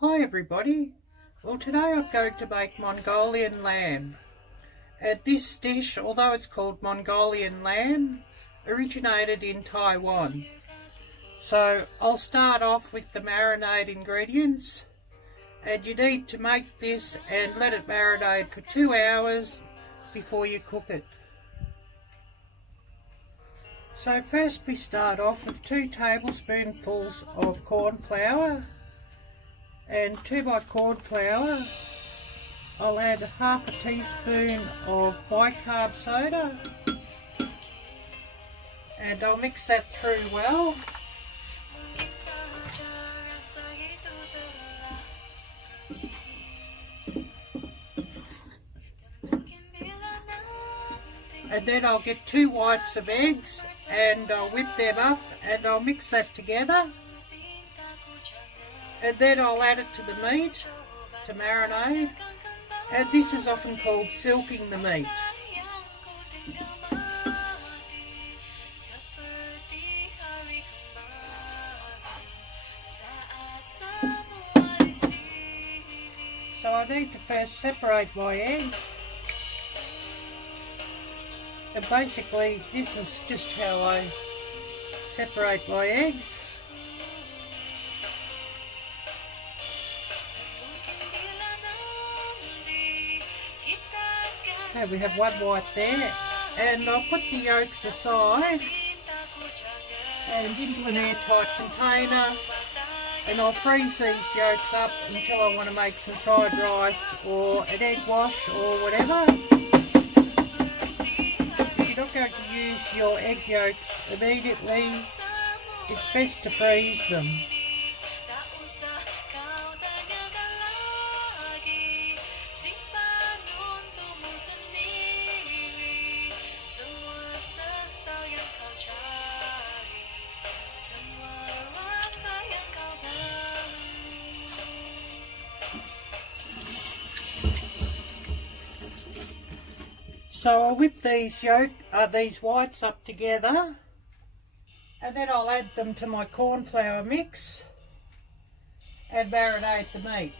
Hi everybody. Well, today I'm going to make Mongolian lamb. This dish, although it's called Mongolian lamb, originated in Taiwan. So I'll start off with the marinade ingredients, and you need to make this and let it marinate for 2 hours before you cook it. So first we start off with 2 tablespoonfuls of corn flour. And to my corn flour, I'll add half a teaspoon of bicarb soda, and I'll mix that through well. And then I'll get 2 whites of eggs and I'll whip them up and I'll mix that together. And then I'll add it to the meat to marinate, and this is often called silking the meat. So I need to first separate my eggs, and basically this is just how I separate my eggs. Okay, we have 1 white there, and I'll put the yolks aside and into an airtight container, and I'll freeze these yolks up until I want to make some fried rice or an egg wash or whatever. If you're not going to use your egg yolks immediately, it's best to freeze them. So I'll whip these whites up together, and then I'll add them to my corn flour mix and marinate the meat.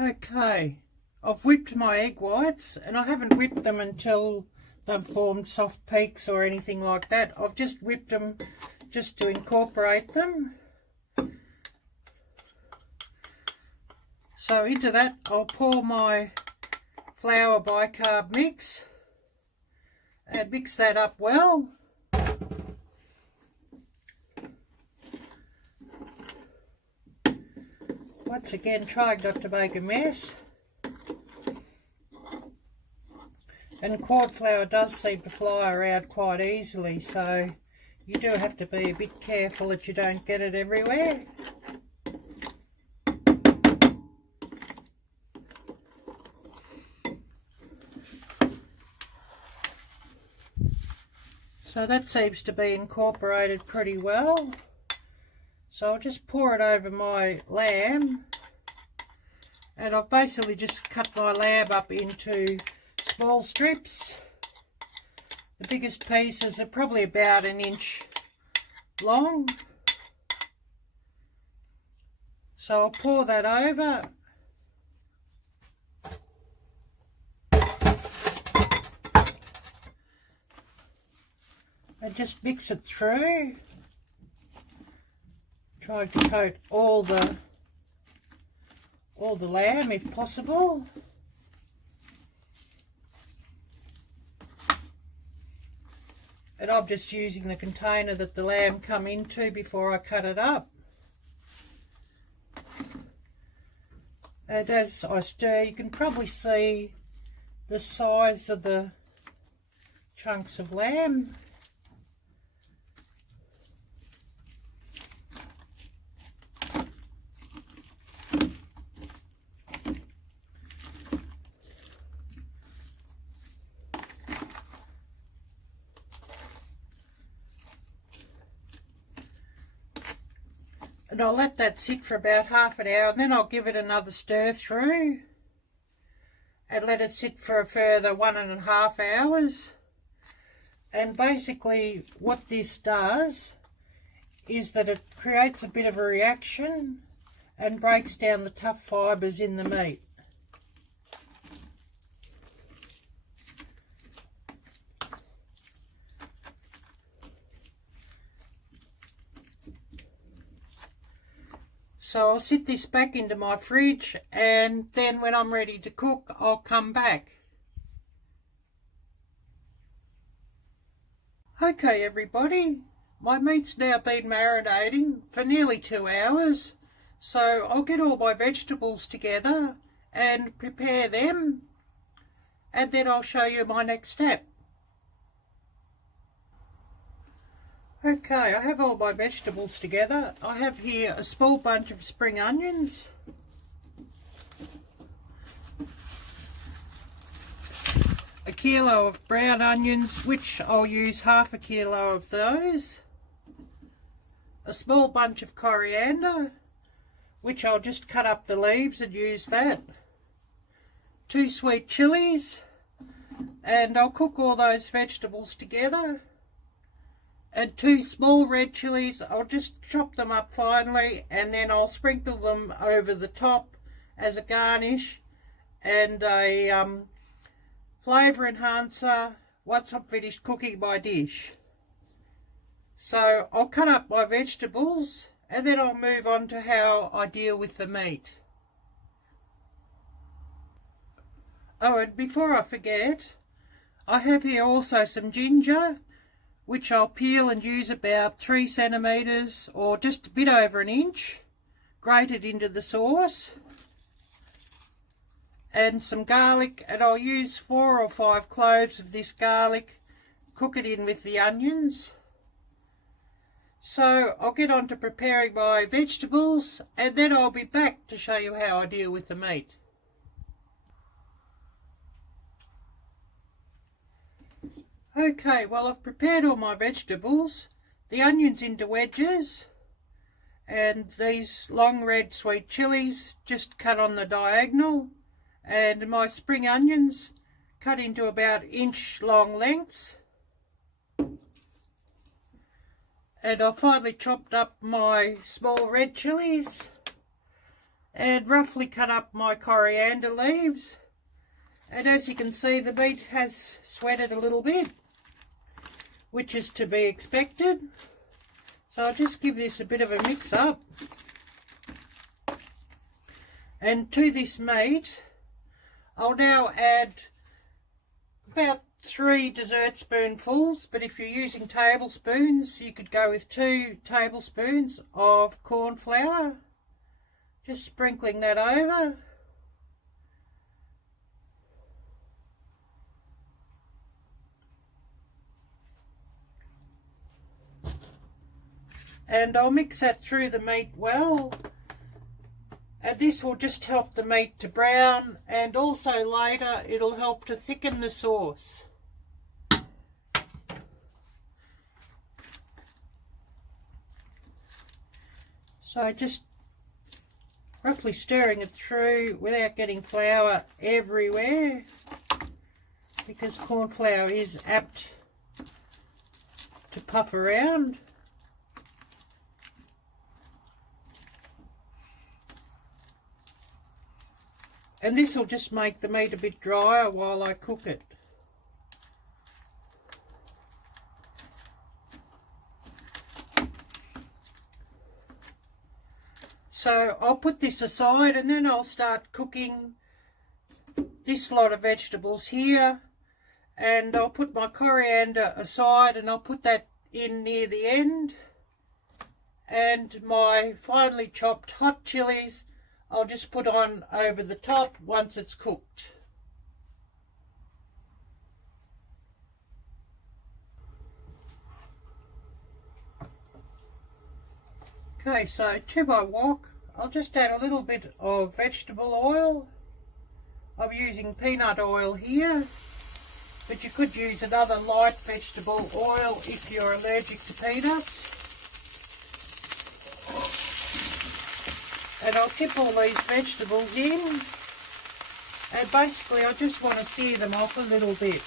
Okay, I've whipped my egg whites, and I haven't whipped them until they've formed soft peaks or anything like that. I've just whipped them just to incorporate them. So into that I'll pour my flour bicarb mix and mix that up well. Once again, trying not to make a mess. And corn flour does seem to fly around quite easily, so you do have to be a bit careful that you don't get it everywhere. So that seems to be incorporated pretty well. So I'll just pour it over my lamb, and I've basically just cut my lamb up into small strips. The biggest pieces are probably about 1 inch long. So I'll pour that over. And just mix it through, trying to coat all the lamb if possible. And I'm just using the container that the lamb come into before I cut it up. And as I stir, you can probably see the size of the chunks of lamb. And I'll let that sit for about half an hour, and then I'll give it another stir through and let it sit for a further 1.5 hours. And basically what this does is that it creates a bit of a reaction and breaks down the tough fibres in the meat. So I'll sit this back into my fridge, and then when I'm ready to cook, I'll come back. Okay everybody, my meat's now been marinating for nearly 2 hours, so I'll get all my vegetables together and prepare them, and then I'll show you my next step. Okay, I have all my vegetables together. I have here a small bunch of spring onions, a kilo of brown onions, which I'll use half a kilo of those, a small bunch of coriander, which I'll just cut up the leaves and use that, 2 sweet chilies, and I'll cook all those vegetables together, and 2 small red chilies. I'll just chop them up finely, and then I'll sprinkle them over the top as a garnish and a flavour enhancer once I've finished cooking my dish. So I'll cut up my vegetables and then I'll move on to how I deal with the meat. Oh, and before I forget, I have here also some ginger, which I'll peel and use about 3 centimetres or just a bit over 1 inch, grated into the sauce, and some garlic, and I'll use 4 or 5 cloves of this garlic, cook it in with the onions. So I'll get on to preparing my vegetables, and then I'll be back to show you how I deal with the meat. Okay, well I've prepared all my vegetables, the onions into wedges, and these long red sweet chilies just cut on the diagonal, and my spring onions cut into about 1-inch long lengths. And I've finally chopped up my small red chilies and roughly cut up my coriander leaves. And as you can see, the meat has sweated a little bit, which is to be expected. So I'll just give this a bit of a mix up. And to this meat, I'll now add about 3 dessert spoonfuls, but if you're using tablespoons, you could go with 2 tablespoons of corn flour. Just sprinkling that over. And I'll mix that through the meat well. And this will just help the meat to brown, and also later it'll help to thicken the sauce. So just roughly stirring it through without getting flour everywhere, because corn flour is apt to puff around. And this will just make the meat a bit drier while I cook it. So I'll put this aside, and then I'll start cooking this lot of vegetables here. And I'll put my coriander aside, and I'll put that in near the end. And my finely chopped hot chilies, I'll just put on over the top once it's cooked. Okay, so to my wok, I'll just add a little bit of vegetable oil. I'm using peanut oil here, but you could use another light vegetable oil if you're allergic to peanuts. And I'll dip all these vegetables in, and basically I just want to sear them off a little bit.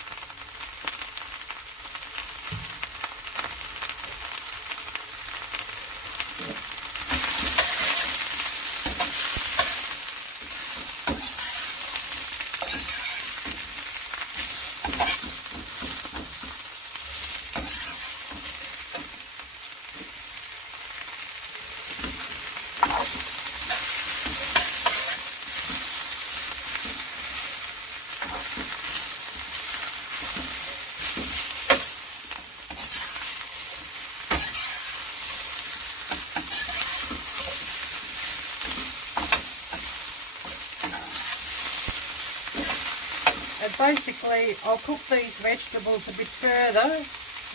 basically I'll cook these vegetables a bit further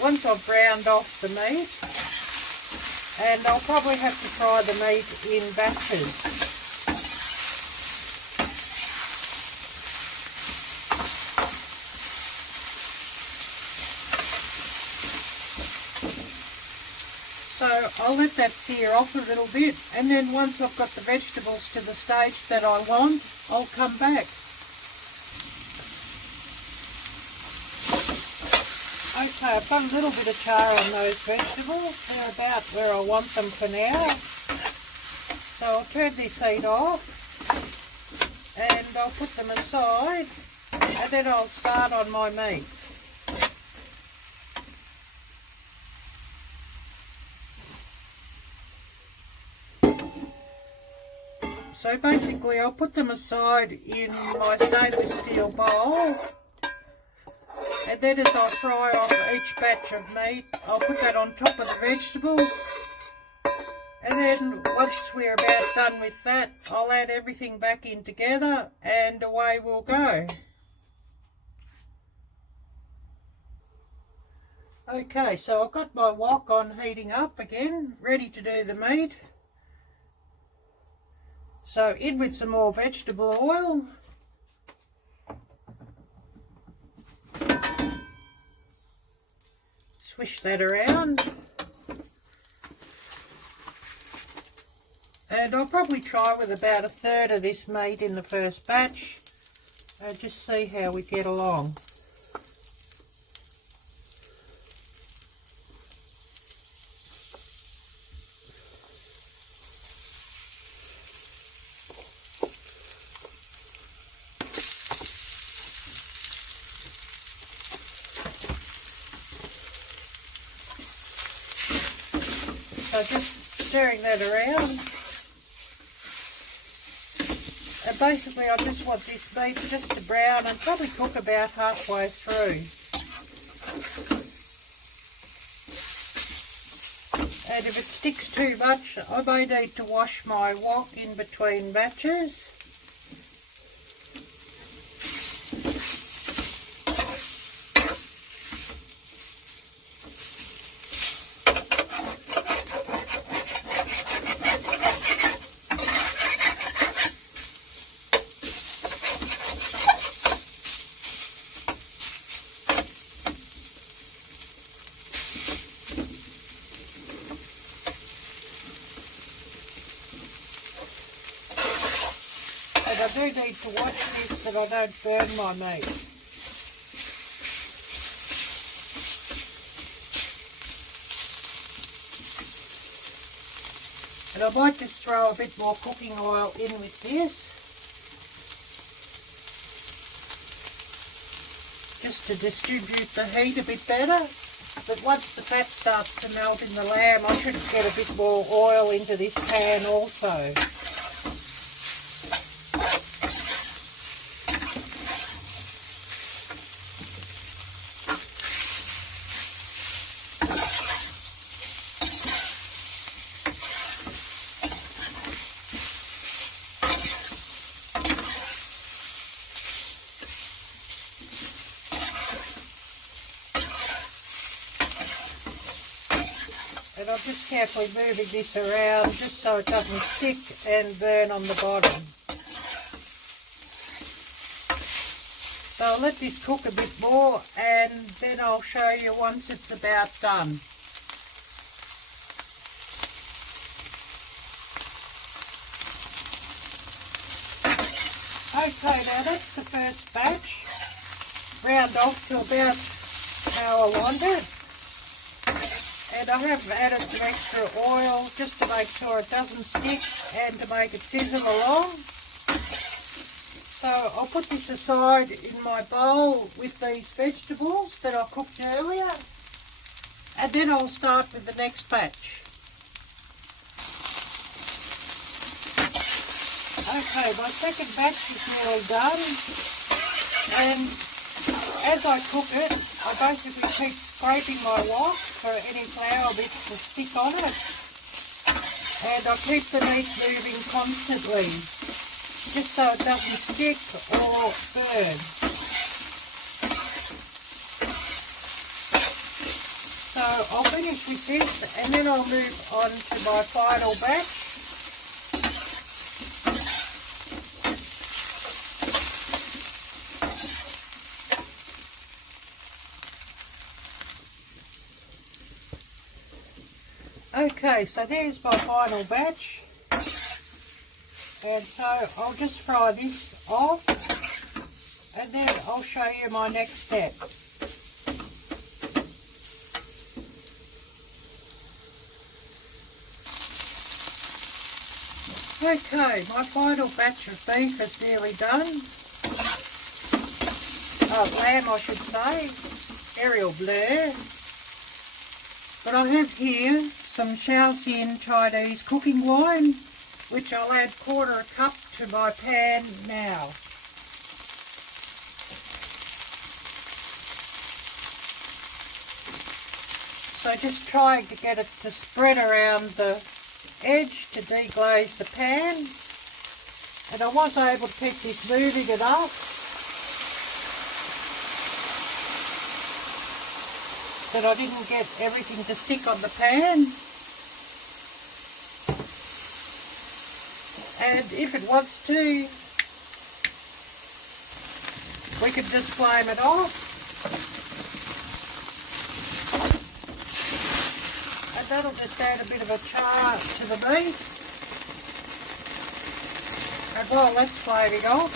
once I've browned off the meat, and I'll probably have to fry the meat in batches. So I'll let that sear off a little bit, and then once I've got the vegetables to the stage that I want, I'll come back. Okay, I've got a little bit of char on those vegetables. They're about where I want them for now. So I'll turn this heat off and I'll put them aside, and then I'll start on my meat. So basically I'll put them aside in my stainless steel bowl, and then as I fry off each batch of meat, I'll put that on top of the vegetables, and then once we're about done with that, I'll add everything back in together and away we'll go. Okay, so I've got my wok on heating up again, ready to do the meat. So in with some more vegetable oil. Swish that around. And I'll probably try with about a third of this meat in the first batch and just see how we get along. So just stirring that around, and basically I just want this meat just to brown and probably cook about halfway through. And if it sticks too much, I may need to wash my wok in between batches. I do need to watch this that I don't burn my meat. And I might just throw a bit more cooking oil in with this, just to distribute the heat a bit better. But once the fat starts to melt in the lamb, I should get a bit more oil into this pan also. And I'm just carefully moving this around just so it doesn't stick and burn on the bottom. So I'll let this cook a bit more and then I'll show you once it's about done. Okay, now that's the first batch, browned off to about how I want it. And I have added some extra oil just to make sure it doesn't stick and to make it sizzle along. So I'll put this aside in my bowl with these vegetables that I cooked earlier, and then I'll start with the next batch. Okay, my second batch is nearly done, and as I cook it, I basically keep scraping my wok for any flour bits to stick on it, and I keep the meat moving constantly, just so it doesn't stick or burn. I'll finish with this and then I'll move on to my final batch. Okay, so there's my final batch, and so I'll just fry this off and then I'll show you my next step. Okay, my final batch of beef is nearly done. Lamb I should say, Arielle-Viking. But I have here some Shaoxing Chinese cooking wine, which I'll add 1/4 cup to my pan now. So just trying to get it to spread around the edge to deglaze the pan. And I was able to keep this moving enough that I didn't get everything to stick on the pan. And if it wants to, we can just flame it off. And that'll just add a bit of a char to the meat. And while that's flaming off,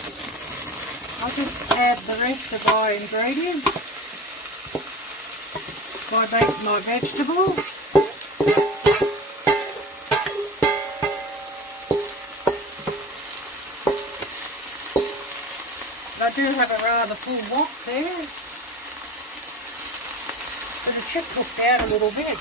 I'll just add the rest of my ingredients. My meat, my vegetables. I do have a rather full wok there, but it should cook down a little bit.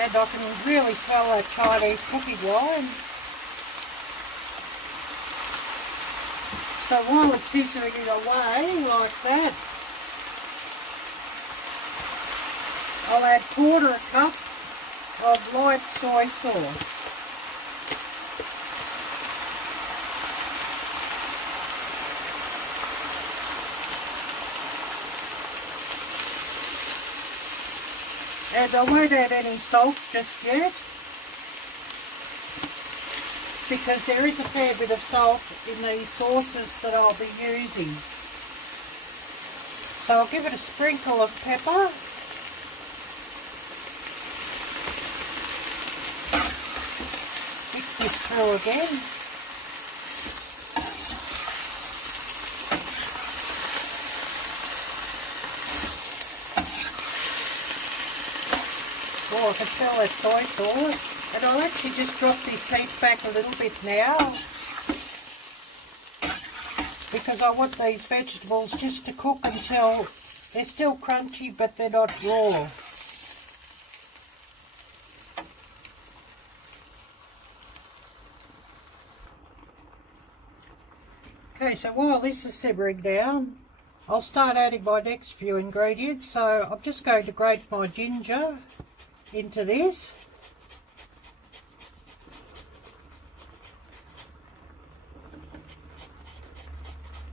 And I can really smell that Chinese cooking wine. So while it's sizzling it away like that, I'll add 1/4 cup of light soy sauce. And I won't add any salt just yet, because there is a fair bit of salt in these sauces that I'll be using. So I'll give it a sprinkle of pepper. Mix this through again. Oh, I can smell that soy sauce. And I'll actually just drop this heat back a little bit now, because I want these vegetables just to cook until they're still crunchy but they're not raw. Okay, so while this is simmering down, I'll start adding my next few ingredients. So I'm just going to grate my ginger into this.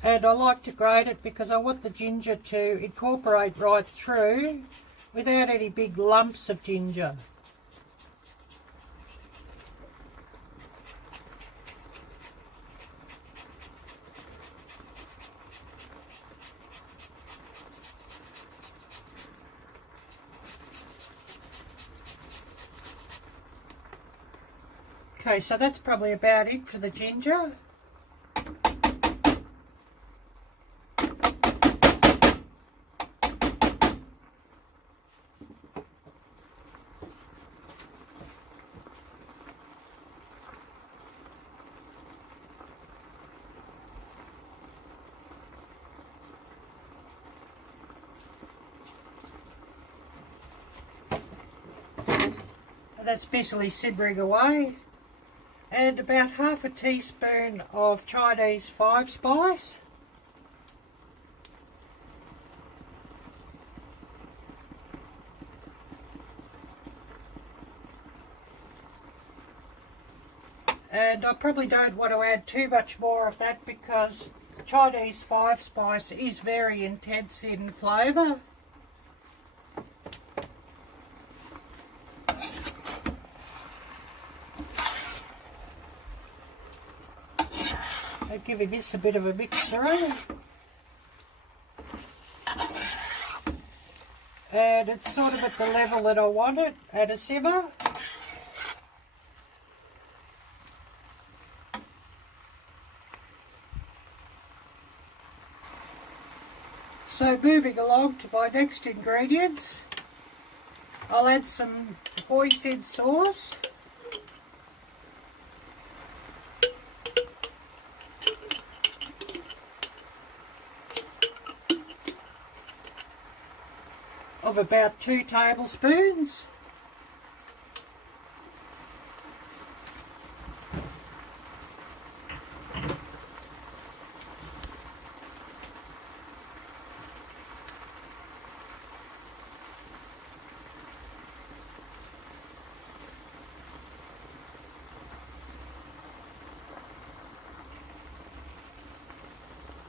And I like to grate it because I want the ginger to incorporate right through without any big lumps of ginger. Okay, so that's probably about it for the ginger. That's busily simmering away. And about 1/2 teaspoon of Chinese 5 spice. And I probably don't want to add too much more of that because Chinese 5-spice is very intense in flavour. I'm giving this a bit of a mix through. And it's sort of at the level that I want it, at a simmer. So moving along to my next ingredients, I'll add some hoisin sauce. Of about 2 tablespoons.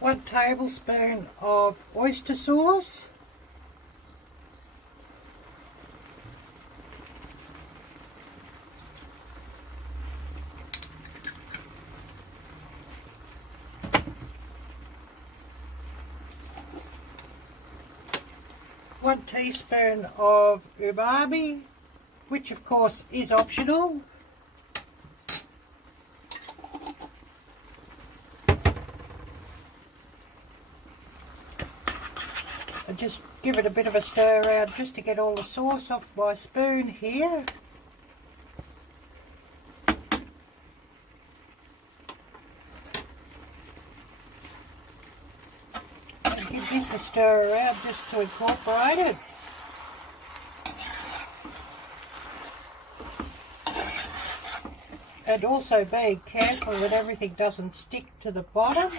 One tablespoon of oyster sauce. One teaspoon of umami, which of course is optional. And just give it a bit of a stir around just to get all the sauce off my spoon here. Give this a stir around just to incorporate it. And also being careful that everything doesn't stick to the bottom.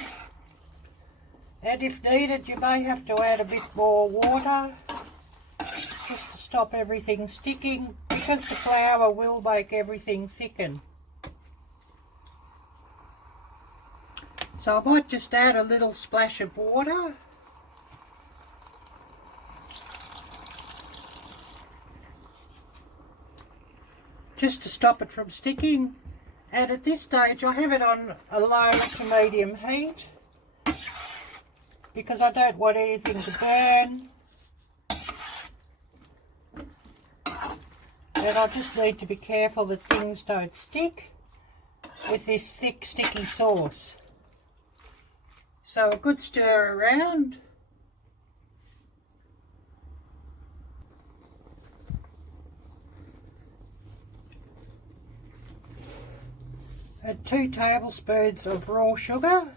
And if needed, you may have to add a bit more water just to stop everything sticking, because the flour will make everything thicken. So I might just add a little splash of water. Just to stop it from sticking. And at this stage I have it on a low to medium heat because I don't want anything to burn. And I just need to be careful that things don't stick with this thick sticky sauce. So a good stir around. And 2 tablespoons of raw sugar.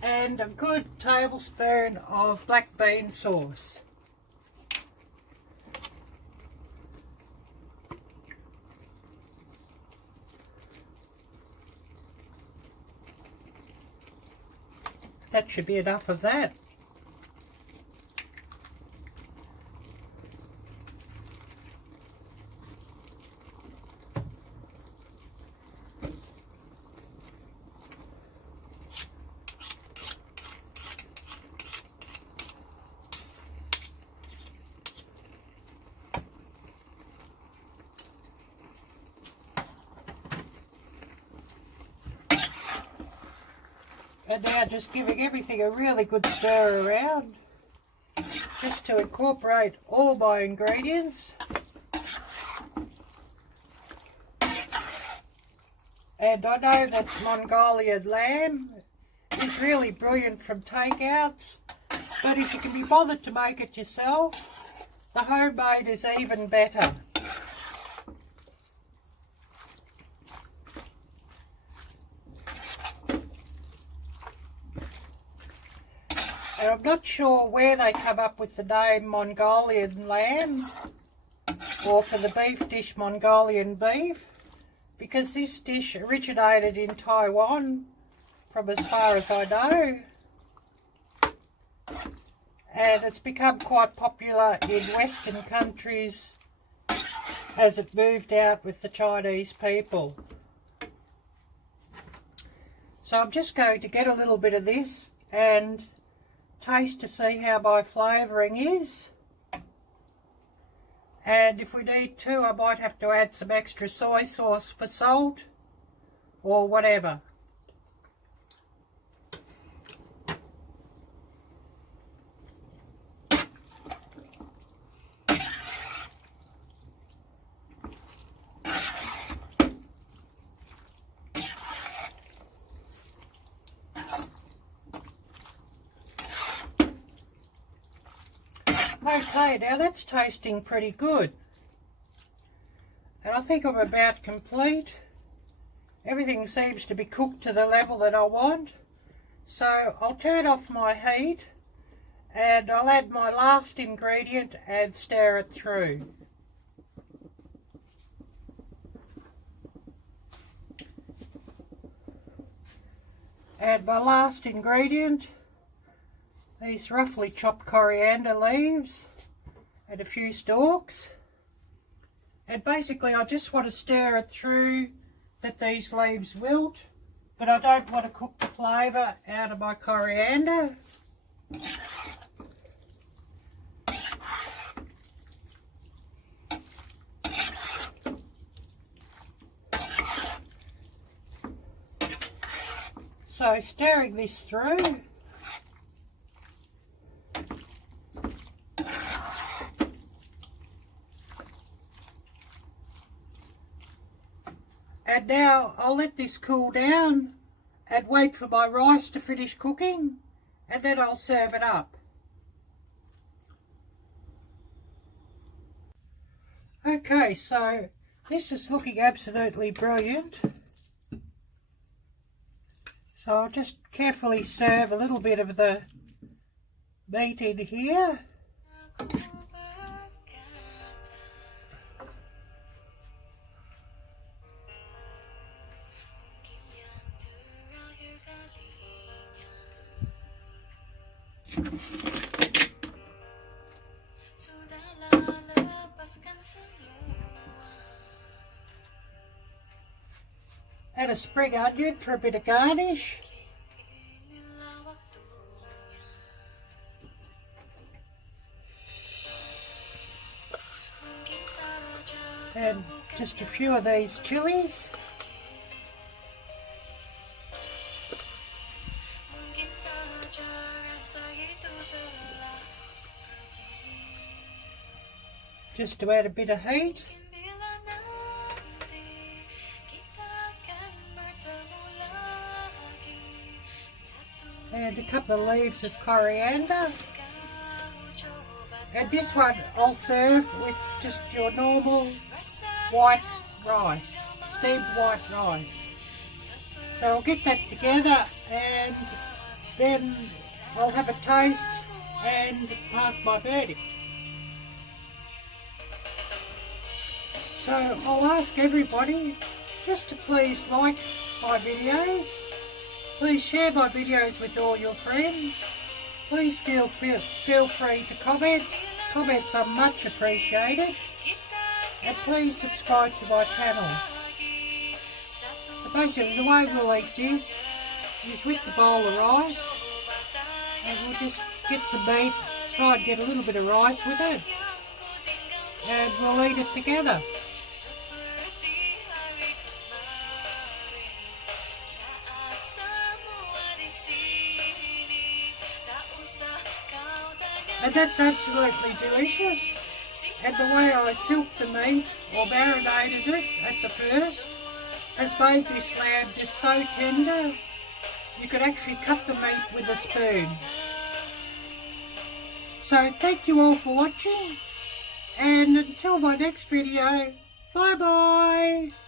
And a good tablespoon of black bean sauce. That should be enough of that. And now just giving everything a really good stir around, just to incorporate all my ingredients. And I know that Mongolian lamb is really brilliant from takeouts, but if you can be bothered to make it yourself, the homemade is even better. And I'm not sure where they come up with the name Mongolian lamb, or for the beef dish Mongolian beef, because this dish originated in Taiwan, from as far as I know. and it's become quite popular in Western countries as it moved out with the Chinese people. So I'm just going to get a little bit of this and taste to see how my flavouring is. And if we need to, I might have to add some extra soy sauce for salt or whatever. Okay, now that's tasting pretty good. And I think I'm about complete. Everything seems to be cooked to the level that I want. So I'll turn off my heat and I'll add my last ingredient and stir it through. Add my last ingredient, these roughly chopped coriander leaves and a few stalks. And basically I just want to stir it through that these leaves wilt, but I don't want to cook the flavour out of my coriander. So stirring this through, and now I'll let this cool down and wait for my rice to finish cooking, and then I'll serve it up. Okay, so this is looking absolutely brilliant. So I'll just carefully serve a little bit of the meat in here. Add a spring onion for a bit of garnish. And just a few of these chilies. Just to add a bit of heat. And a couple of leaves of coriander. And this one I'll serve with just your normal white rice, steamed white rice. So I'll get that together and then I'll have a taste and pass my verdict. So I'll ask everybody just to please like my videos. Please share my videos with all your friends. Please feel free to comment. Comments are much appreciated. And please subscribe to my channel. So basically the way we'll eat this is with the bowl of rice. And we'll just get some meat, try and get a little bit of rice with it. And we'll eat it together. And that's absolutely delicious. And the way I silked the meat or marinated it at the first has made this lamb just so tender you could actually cut the meat with a spoon. So thank you all for watching, and until my next video, bye bye.